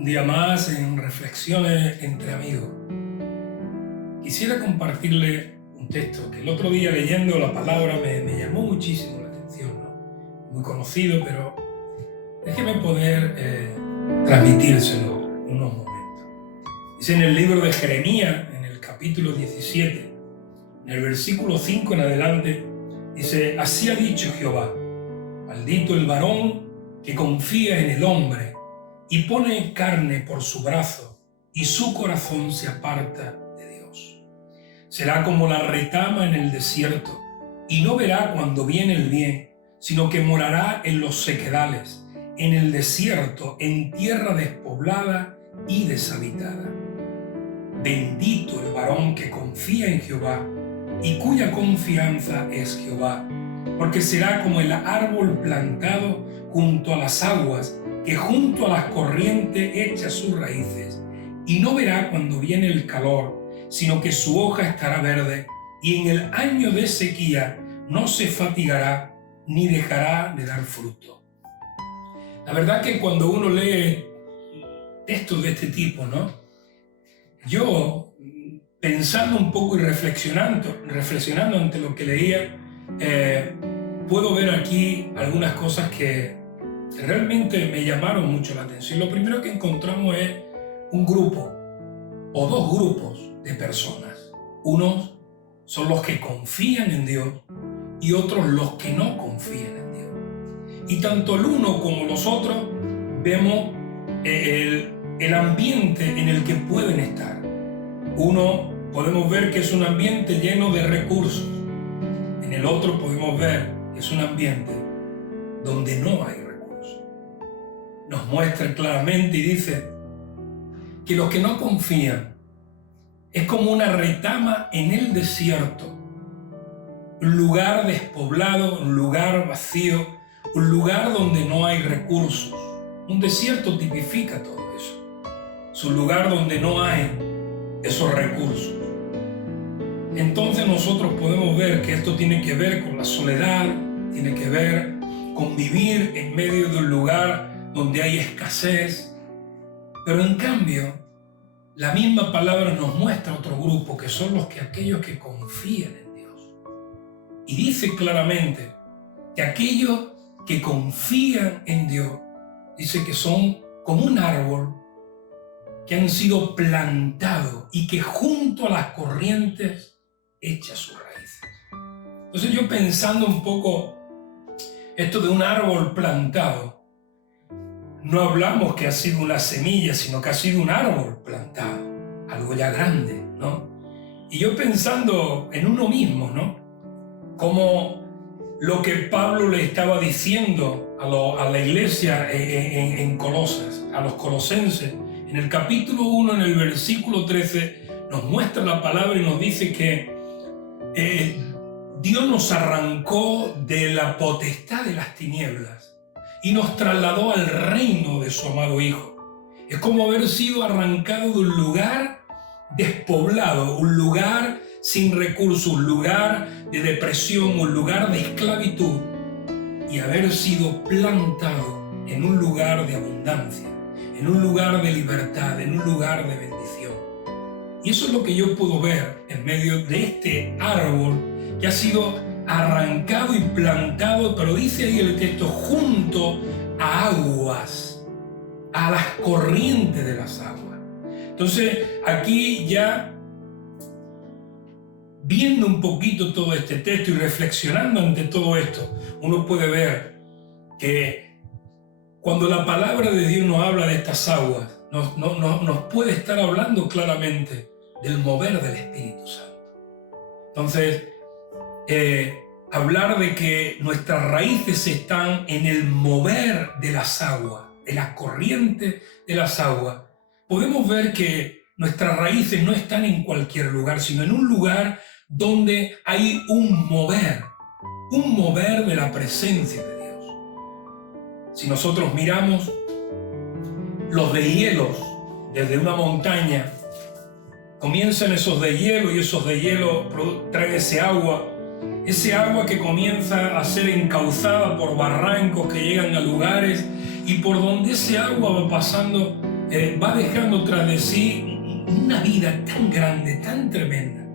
Un día más en Reflexiones entre Amigos. Quisiera compartirle un texto que el otro día leyendo la palabra me llamó muchísimo la atención, ¿no? Muy conocido, pero déjeme poder transmitírselo unos momentos. Dice en el libro de Jeremías, en el capítulo 17, en el versículo 5 en adelante, dice: así ha dicho Jehová, maldito el varón que confía en el hombre y pone carne por su brazo, y su corazón se aparta de Dios. Será como la retama en el desierto, y no verá cuando viene el bien, sino que morará en los sequedales, en el desierto, en tierra despoblada y deshabitada. Bendito el varón que confía en Jehová, y cuya confianza es Jehová, porque será como el árbol plantado junto a las aguas, que junto a las corrientes echa sus raíces, y no verá cuando viene el calor, sino que su hoja estará verde, y en el año de sequía no se fatigará, ni dejará de dar fruto. La verdad que cuando uno lee textos de este tipo, ¿no? Yo, pensando un poco y reflexionando ante lo que leía, puedo ver aquí algunas cosas que realmente me llamaron mucho la atención. Lo primero que encontramos es un grupo o dos grupos de personas. Unos son los que confían en Dios y otros los que no confían en Dios. Y tanto el uno como los otros vemos el ambiente en el que pueden estar. Uno podemos ver que es un ambiente lleno de recursos. En el otro podemos ver que es un ambiente donde no hay recursos. Nos muestra claramente y dice que los que no confían es como una retama en el desierto, un lugar despoblado, un lugar vacío, un lugar donde no hay recursos. Un desierto tipifica todo eso. Es un lugar donde no hay esos recursos. Entonces nosotros podemos ver que esto tiene que ver con la soledad, tiene que ver con vivir en medio de un lugar donde hay escasez, pero en cambio la misma palabra nos muestra otro grupo, que son aquellos que confían en Dios. Y dice claramente que aquellos que confían en Dios, dice que son como un árbol que han sido plantados y que junto a las corrientes echa sus raíces. Entonces yo pensando un poco esto de un árbol plantado, no hablamos que ha sido una semilla, sino que ha sido un árbol plantado, algo ya grande, ¿no? Y yo pensando en uno mismo, ¿no? Como lo que Pablo le estaba diciendo a la iglesia en Colosas, a los colosenses, en el capítulo 1, en el versículo 13, nos muestra la palabra y nos dice que Dios nos arrancó de la potestad de las tinieblas y nos trasladó al reino de su amado Hijo. Es como haber sido arrancado de un lugar despoblado, un lugar sin recursos, un lugar de depresión, un lugar de esclavitud, y haber sido plantado en un lugar de abundancia, en un lugar de libertad, en un lugar de bendición. Y eso es lo que yo puedo ver en medio de este árbol que ha sido arrancado y plantado, pero dice ahí el texto, junto a aguas, a las corrientes de las aguas. Entonces aquí ya viendo un poquito todo este texto y reflexionando ante todo esto, uno puede ver que cuando la palabra de Dios nos habla de estas aguas, nos puede estar hablando claramente del mover del Espíritu Santo. Entonces, hablar de que nuestras raíces están en el mover de las aguas, de las corrientes de las aguas, podemos ver que nuestras raíces no están en cualquier lugar, sino en un lugar donde hay un mover de la presencia de Dios. Si nosotros miramos los deshielos desde una montaña, comienzan esos deshielos y esos deshielos traen ese agua que comienza a ser encauzada por barrancos que llegan a lugares, y por donde ese agua va pasando va dejando tras de sí una vida tan grande, tan tremenda,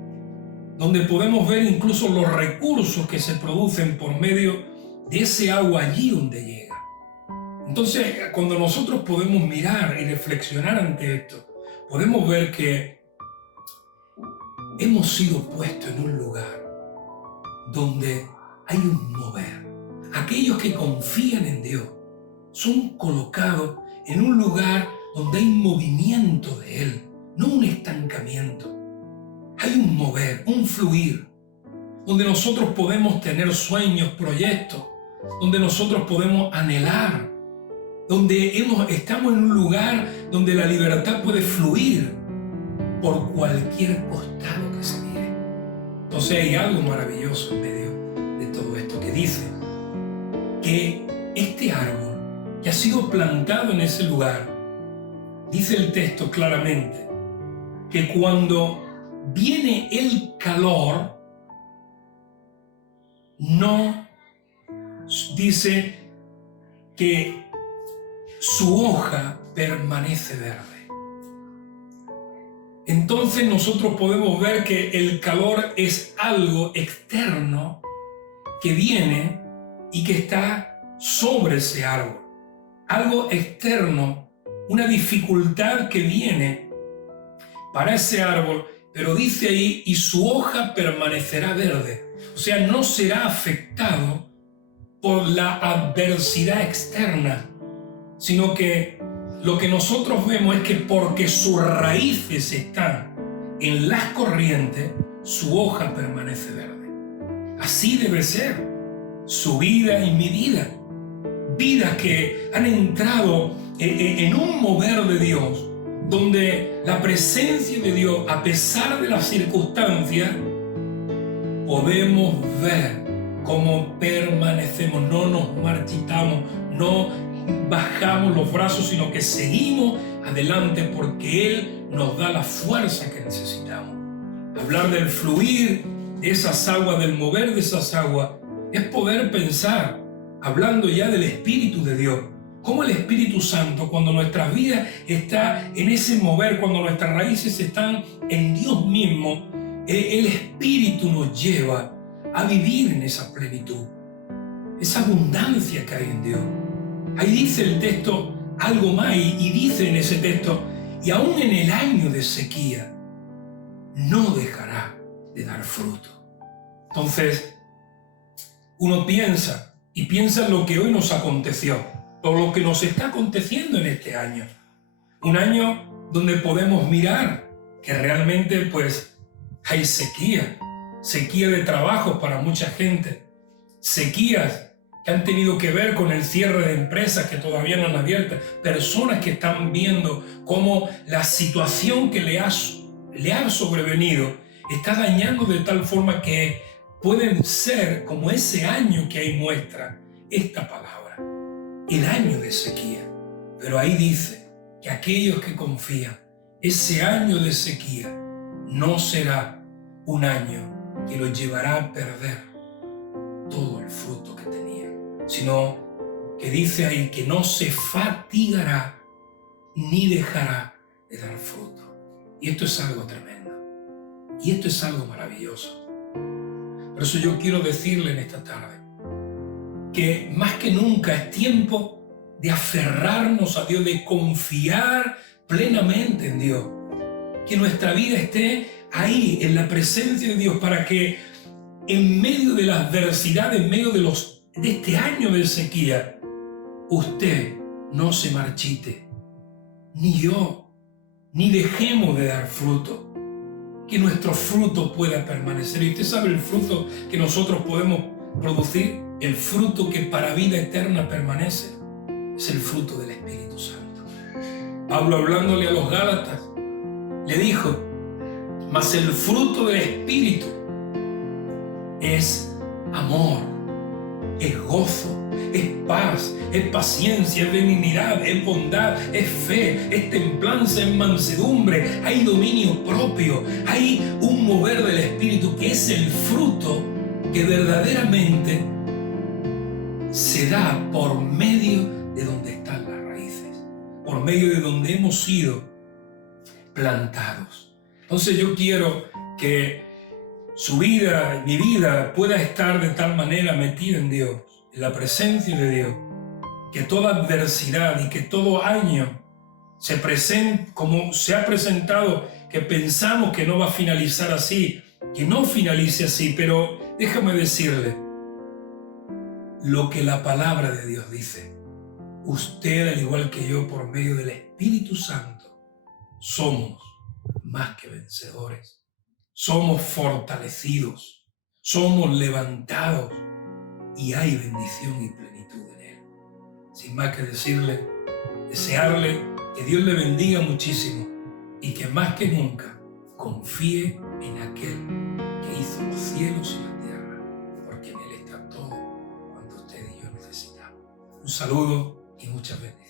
donde podemos ver incluso los recursos que se producen por medio de ese agua allí donde llega. Entonces, cuando nosotros podemos mirar y reflexionar ante esto, podemos ver que hemos sido puestos en un lugar donde hay un mover. Aquellos que confían en Dios son colocados en un lugar donde hay un movimiento de Él, no un estancamiento. Hay un mover, un fluir, donde nosotros podemos tener sueños, proyectos, donde nosotros podemos anhelar, donde estamos en un lugar donde la libertad puede fluir por cualquier costado que se mire. Entonces hay algo maravilloso en medio de todo esto que dice que este árbol que ha sido plantado en ese lugar, dice el texto claramente, que cuando viene el calor, no dice que su hoja permanece verde. Entonces nosotros podemos ver que el calor es algo externo que viene y que está sobre ese árbol. Algo externo, una dificultad que viene para ese árbol, pero dice ahí, y su hoja permanecerá verde. O sea, no será afectado por la adversidad externa, sino que lo que nosotros vemos es que porque sus raíces están en las corrientes, su hoja permanece verde. Así debe ser su vida y mi vida. Vidas que han entrado en un mover de Dios, donde la presencia de Dios, a pesar de las circunstancias, podemos ver cómo permanecemos, no nos marchitamos, no bajamos los brazos, sino que seguimos adelante porque Él nos da la fuerza que necesitamos. Hablar del fluir de esas aguas, del mover de esas aguas, es poder pensar, hablando ya del Espíritu de Dios, cómo el Espíritu Santo, cuando nuestra vida está en ese mover, cuando nuestras raíces están en Dios mismo, el Espíritu nos lleva a vivir en esa plenitud, esa abundancia que hay en Dios. Ahí dice el texto algo más y dice en ese texto, y aún en el año de sequía no dejará de dar fruto. Entonces, uno piensa en lo que hoy nos aconteció, o lo que nos está aconteciendo en este año. Un año donde podemos mirar que realmente pues hay sequía de trabajo para mucha gente, sequías que han tenido que ver con el cierre de empresas que todavía no han abierto, personas que están viendo cómo la situación que le ha sobrevenido está dañando de tal forma que pueden ser como ese año que ahí muestra esta palabra, el año de sequía. Pero ahí dice que aquellos que confían, ese año de sequía no será un año que los llevará a perder todo el fruto que tenía, sino que dice ahí que no se fatigará ni dejará de dar fruto. Y esto es algo tremendo. Y esto es algo maravilloso. Por eso yo quiero decirle en esta tarde que más que nunca es tiempo de aferrarnos a Dios, de confiar plenamente en Dios. Que nuestra vida esté ahí, en la presencia de Dios, para que en medio de la adversidad, en medio de este año de sequía, usted no se marchite, ni yo, ni dejemos de dar fruto. Que nuestro fruto pueda permanecer. Y usted sabe el fruto que nosotros podemos producir, el fruto que para vida eterna permanece, es el fruto del Espíritu Santo. Pablo, hablándole a los Gálatas, le dijo, mas el fruto del Espíritu es amor, es gozo, es paz, es paciencia, es benignidad, es bondad, es fe, es templanza, es mansedumbre, hay dominio propio, hay un mover del Espíritu que es el fruto que verdaderamente se da por medio de donde están las raíces, por medio de donde hemos sido plantados. Entonces yo quiero que su vida, mi vida, pueda estar de tal manera metida en Dios, en la presencia de Dios, que toda adversidad y que todo año se presente como se ha presentado, que pensamos que no va a finalizar así, que no finalice así, pero déjame decirle lo que la palabra de Dios dice. Usted, al igual que yo, por medio del Espíritu Santo, somos más que vencedores. Somos fortalecidos, somos levantados y hay bendición y plenitud en Él. Sin más que decirle, desearle que Dios le bendiga muchísimo y que más que nunca confíe en aquel que hizo los cielos y la tierra, porque en Él está todo cuanto usted y yo necesitamos. Un saludo y muchas bendiciones.